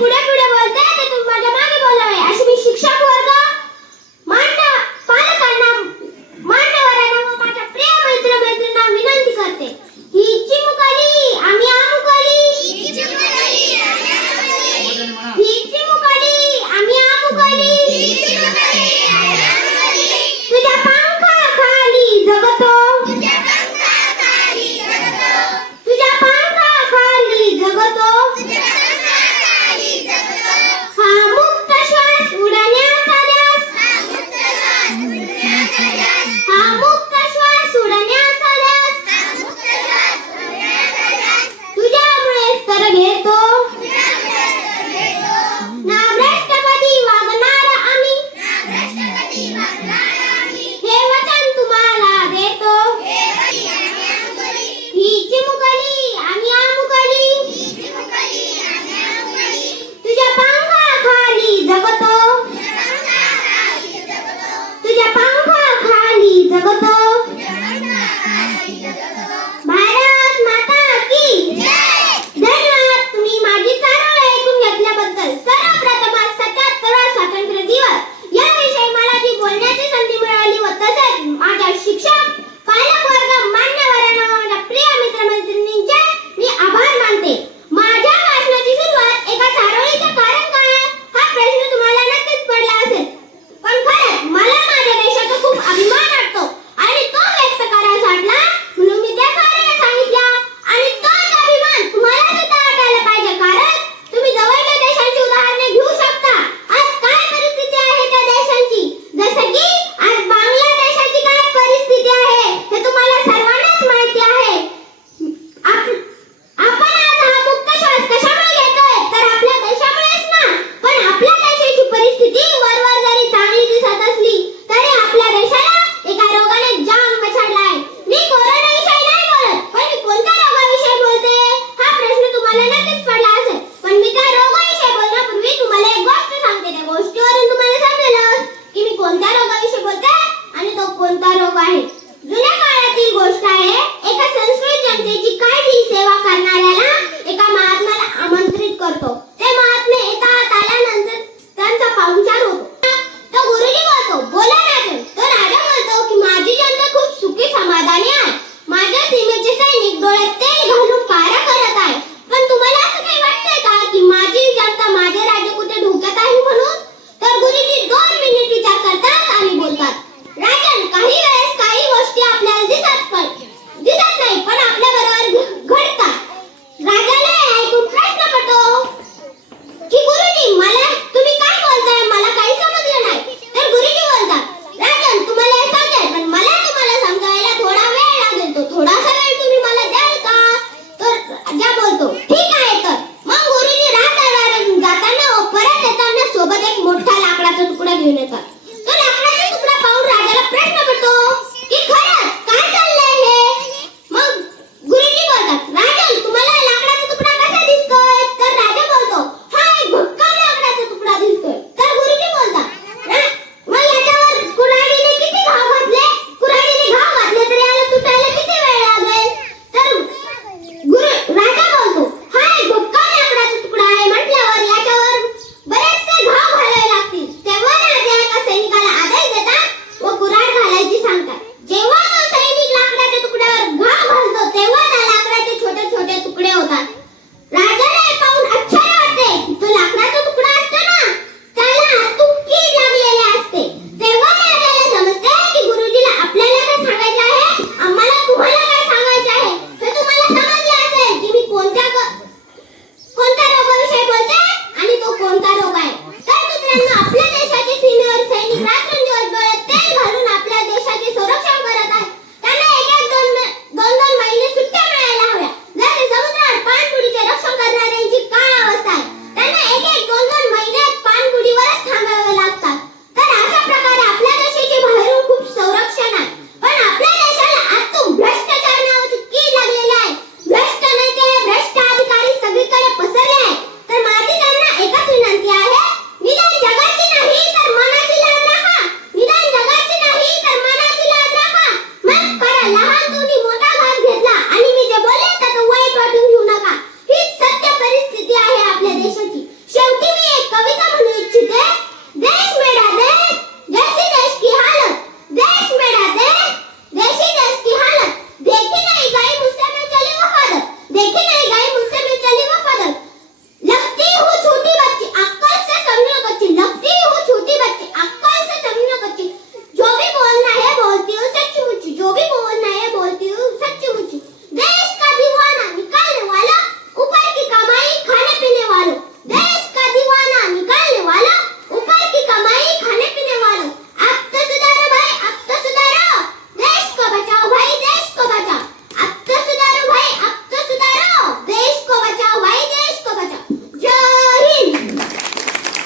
पुढे पुढे बोलते तर तुम्ही माझ्या मागे बोलावे अशी मी शिक्षक वर्ग पालकांना मान्यवरांना व माझ्या प्रिय मित्र मैत्रिणींना विनंती करते. ही चिमुकली आम्ही आमुकली, ही चिमुकली आम्ही आमुकली, तुझ्या पंखाखाली जगतो, तुझ्या पंखाखाली जगतो, हा मुक्त श्वास उडण्याचा ध्यास, हा मुक्त श्वास उडण्याचा ध्यास, तुझ्यामुळेच तर घेतो. ना भ्रष्टपदी वागणार आम्ही, हे वचन तुम्हाला देतो. ही चिमुकली आम्ही आमुकली, तुझ्या पंखाखाली जगतो, तुझ्या पंखाखाली जगतो. भारत माता की धन्यवाद. तुम्ही माझी चारोळी ऐकून घेतल्याबद्दल. सर्वप्रथम 77वा स्वातंत्र्य दिवस याविषयी मला जी बोलण्याची संधी मिळाली व तसेच माझ्या शिक्षक पालक वर्ग मान्यवरांना माझ्या प्रिय मित्रमैत्रिणींचे मी आभार मानते. माझ्या भाषणाची सुरुवात एका चारोळीचे कारण काय हा प्रश्न तुम्हाला नक्कीच पडला असेल. पण खरंच मला माझ्या देशाचा खूप अभिमान वाटतो आणि तो व्यक्त करायचा वाटला म्हणून मी त्या चारोळ्या सांगितल्या. आणि तोच अभिमान तुम्हाला सुद्धा वाटायला पाहिजे, कारण तुम्ही जवळच्या देशांची उदाहरणे घेऊ शकता. आज काय परिस्थिती आहे त्या देशांची, जसं की आज बांगलादेशाची काय परिस्थिती आहे हे तुम्हाला सर्वांनाच माहिती आहे. आपण आज हा मुक्त श्वास कशामुळे घेतोय तर आपल्या देशामुळेच ना. पण आपल्या देशाची परिस्थिती वरवर जरी चांगली दिसत असली तरी आपल्या देशाला एका रोगाने जाम पछाडलाय. मी कोरोनाविषयी नाही बोलत, पण मी कोणत्या रोगाविषयी बोलते हा प्रश्न तुम्हाला नक्कीच पडला असेल. पण मी त्या रोगाविषयी बोलण्यापूर्वी तुम्हाला एक गोष्ट सांगते. त्या गोष्टीवरून तुम्हाला समजेल की मी कोणत्या रोगाविषयी बोलते आणि तो कोणता रोग आहे. जुन्या काळातील गोष्ट आहे. एका संस्कृत जनतेची काळजी सेवा करणाऱ्याला एका महात्म्याला आमंत्रित करतो. ते महात्मे येतात आल्यानंतर त्यांचा पाहुणचार होतो.